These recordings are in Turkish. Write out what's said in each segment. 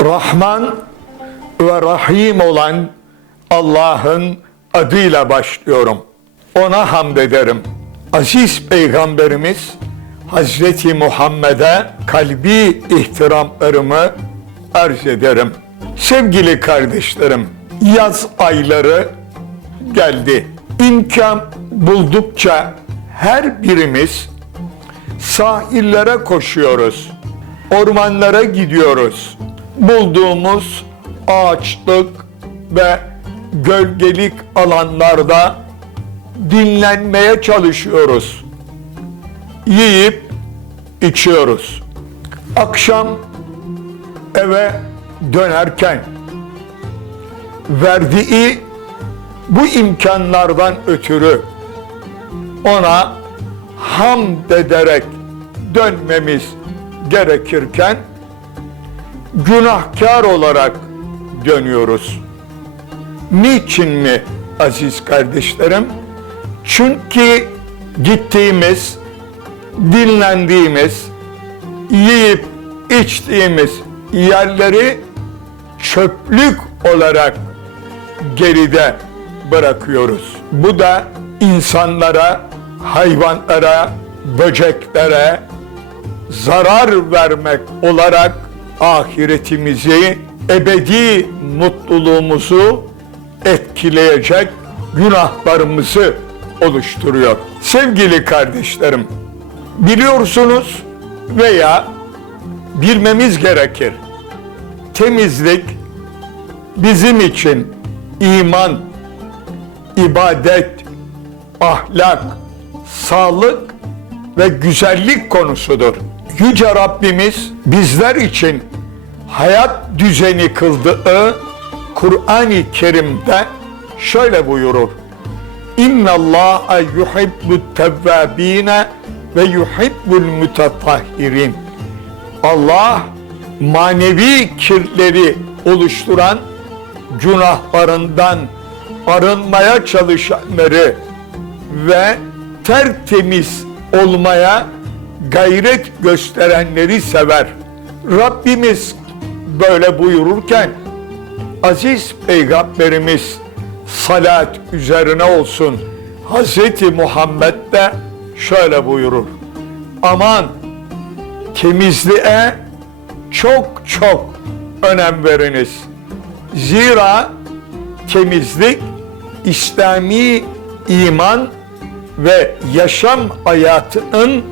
Rahman ve Rahim olan Allah'ın adıyla başlıyorum. Ona hamd ederim. Aziz Peygamberimiz Hazreti Muhammed'e kalbi ihtiramlarımı arz ederim. Sevgili kardeşlerim, yaz ayları geldi. İmkan buldukça her birimiz sahillere koşuyoruz. Ormanlara gidiyoruz. Bulduğumuz ağaçlık ve gölgelik alanlarda dinlenmeye çalışıyoruz. Yiyip içiyoruz. Akşam eve dönerken verdiği bu imkanlardan ötürü ona hamd ederek dönmemiz gerekirken günahkar olarak dönüyoruz. Niçin mi aziz kardeşlerim? Çünkü gittiğimiz, dinlendiğimiz, yiyip içtiğimiz yerleri çöplük olarak geride bırakıyoruz. Bu da insanlara, hayvanlara, böceklere zarar vermek olarak ahiretimizi, ebedi mutluluğumuzu etkileyecek günahlarımızı oluşturuyor. Sevgili kardeşlerim, biliyorsunuz veya bilmemiz gerekir. Temizlik bizim için iman, ibadet, ahlak, sağlık ve güzellik konusudur. Yüce Rabbimiz bizler için hayat düzeni kıldığı Kur'an-ı Kerim'de şöyle buyurur. İnna Allah yuhibbut tevvabine ve yuhibbul mutatahhirin. Allah manevi kirleri oluşturan günahlarından arınmaya çalışanları ve tertemiz olmaya gayret gösterenleri sever. Rabbimiz böyle buyururken aziz peygamberimiz salat üzerine olsun Hazreti Muhammed de şöyle buyurur. Aman temizliğe çok çok önem veriniz. Zira temizlik İslami iman ve yaşam hayatının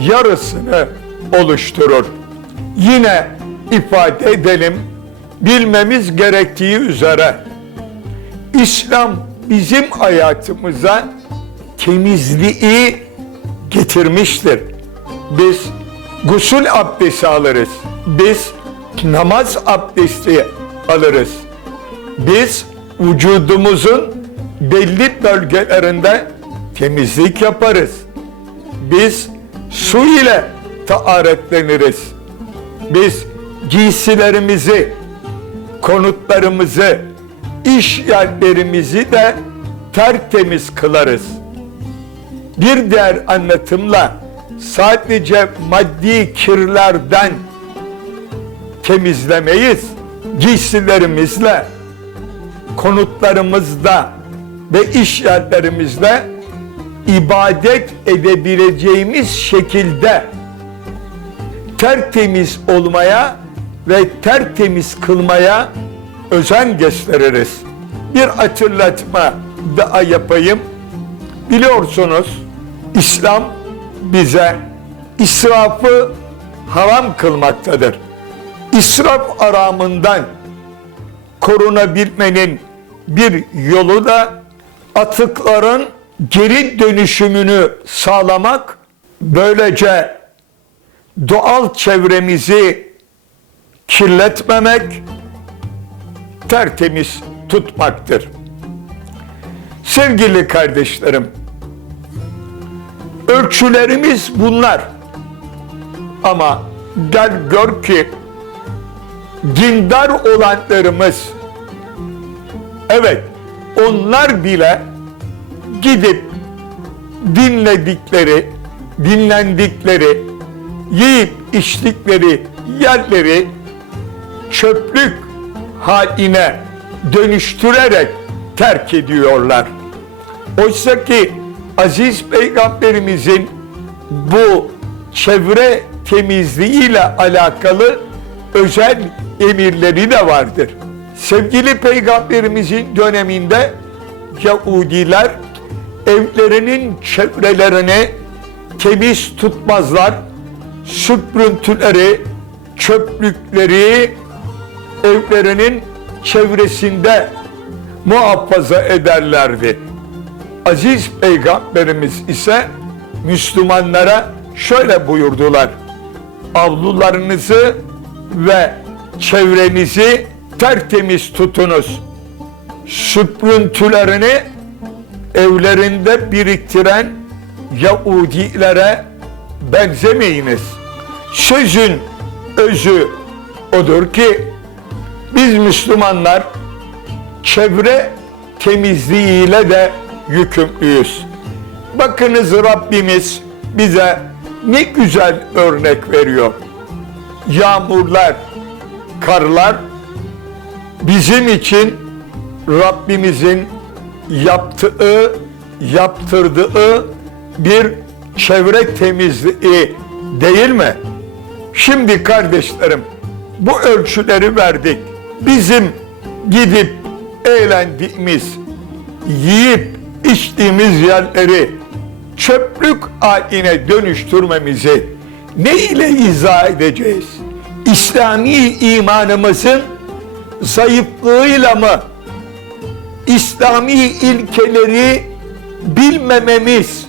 yarısını oluşturur. Yine ifade edelim, bilmemiz gerektiği üzere İslam bizim hayatımıza temizliği getirmiştir. Biz gusül abdesti alırız. Biz namaz abdesti alırız. Biz vücudumuzun belli bölgelerinde temizlik yaparız. Biz su ile taaretleniriz. Biz giysilerimizi, konutlarımızı, iş yerlerimizi de tertemiz kılarız. Bir diğer anlatımla sadece maddi kirlerden temizlemeyiz. Giysilerimizle, konutlarımızda ve iş yerlerimizde ibadet edebileceğimiz şekilde tertemiz olmaya ve tertemiz kılmaya özen gösteririz. Bir hatırlatma daha yapayım. Biliyorsunuz İslam bize israfı haram kılmaktadır. İsraf aramından korunabilmenin bir yolu da atıkların geri dönüşümünü sağlamak, böylece doğal çevremizi kirletmemek, tertemiz tutmaktır. Sevgili kardeşlerim, ölçülerimiz bunlar. Ama gel gör ki dindar olanlarımız evet onlar bile gidip dinledikleri, dinlendikleri, yiyip içtikleri yerleri çöplük haline dönüştürerek terk ediyorlar. Oysa ki aziz peygamberimizin bu çevre temizliğiyle alakalı özel emirleri de vardır. Sevgili peygamberimizin döneminde Yahudiler evlerinin çevrelerini temiz tutmazlar. Süprüntüleri, çöplükleri evlerinin çevresinde muhafaza ederlerdi. Aziz peygamberimiz ise Müslümanlara şöyle buyurdular. Avlularınızı ve çevrenizi tertemiz tutunuz. Süprüntülerini evlerinde biriktiren Yahudilere benzemeyiniz. Sözün özü odur ki biz Müslümanlar çevre temizliğiyle de yükümlüyüz. Bakınız Rabbimiz bize ne güzel örnek veriyor. Yağmurlar, karlar bizim için Rabbimizin yaptığı, yaptırdığı bir çevre temizliği değil mi? Şimdi kardeşlerim bu ölçüleri verdik. Bizim gidip eğlendiğimiz, yiyip içtiğimiz yerleri çöplük haline dönüştürmemizi ne ile izah edeceğiz? İslami imanımızın zayıflığıyla mı? İslami ilkeleri bilmememiz,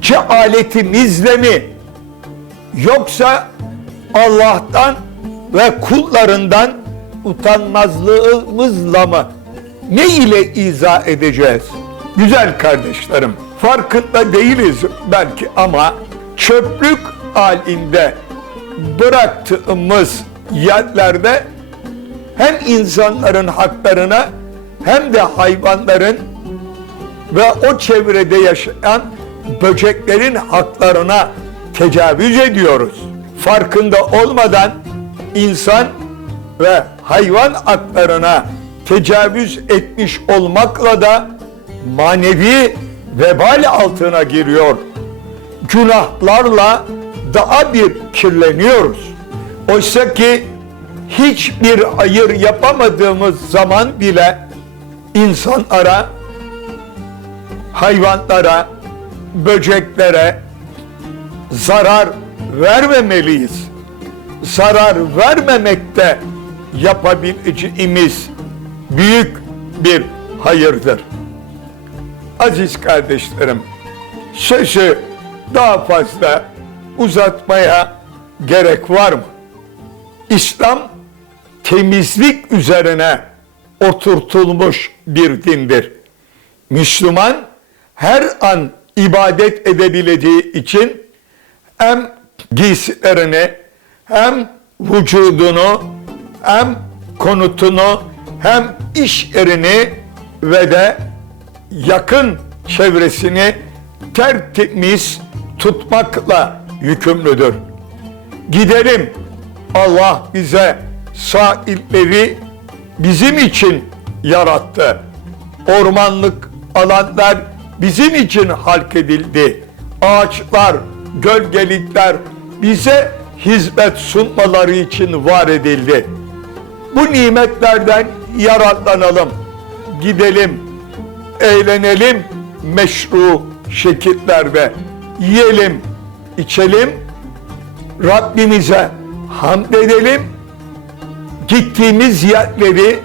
cealetimizle mi? Yoksa Allah'tan ve kullarından utanmazlığımızla mı? Ne ile izah edeceğiz? Güzel kardeşlerim, farkında değiliz belki ama çöplük halinde bıraktığımız yerlerde hem insanların haklarına hem de hayvanların ve o çevrede yaşayan böceklerin haklarına tecavüz ediyoruz. Farkında olmadan insan ve hayvan haklarına tecavüz etmiş olmakla da manevi vebal altına giriyor. Günahlarla daha bir kirleniyoruz. Oysa ki hiçbir hayır yapamadığımız zaman bile insanlara, hayvanlara, böceklere zarar vermemeliyiz. Zarar vermemekte yapabileceğimiz büyük bir hayırdır. Aziz kardeşlerim, sözü daha fazla uzatmaya gerek var mı? İslam temizlik üzerine oturtulmuş bir dindir. Müslüman her an ibadet edebileceği için hem giysilerini hem vücudunu hem konutunu hem iş yerini ve de yakın çevresini tertemiz tutmakla yükümlüdür. Gidelim Allah bize sahilleri bizim için yarattı. Ormanlık alanlar bizim için halk edildi. Ağaçlar, gölgelikler bize hizmet sunmaları için var edildi. Bu nimetlerden yararlanalım. Gidelim, eğlenelim meşru şekillerde. Yiyelim, içelim, Rabbimize hamd edelim. Gittiğimiz yerleri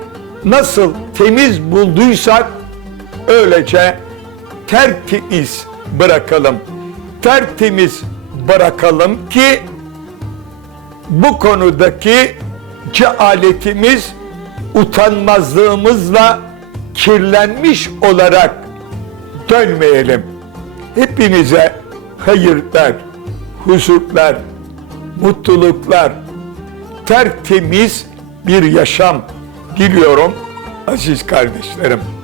nasıl temiz bulduysak öylece tertemiz bırakalım. Tertemiz bırakalım ki bu konudaki cealetimiz utanmazlığımızla kirlenmiş olarak dönmeyelim. Hepinize hayırlar, huzurlar, mutluluklar, tertemiz bir yaşam diliyorum aziz kardeşlerim.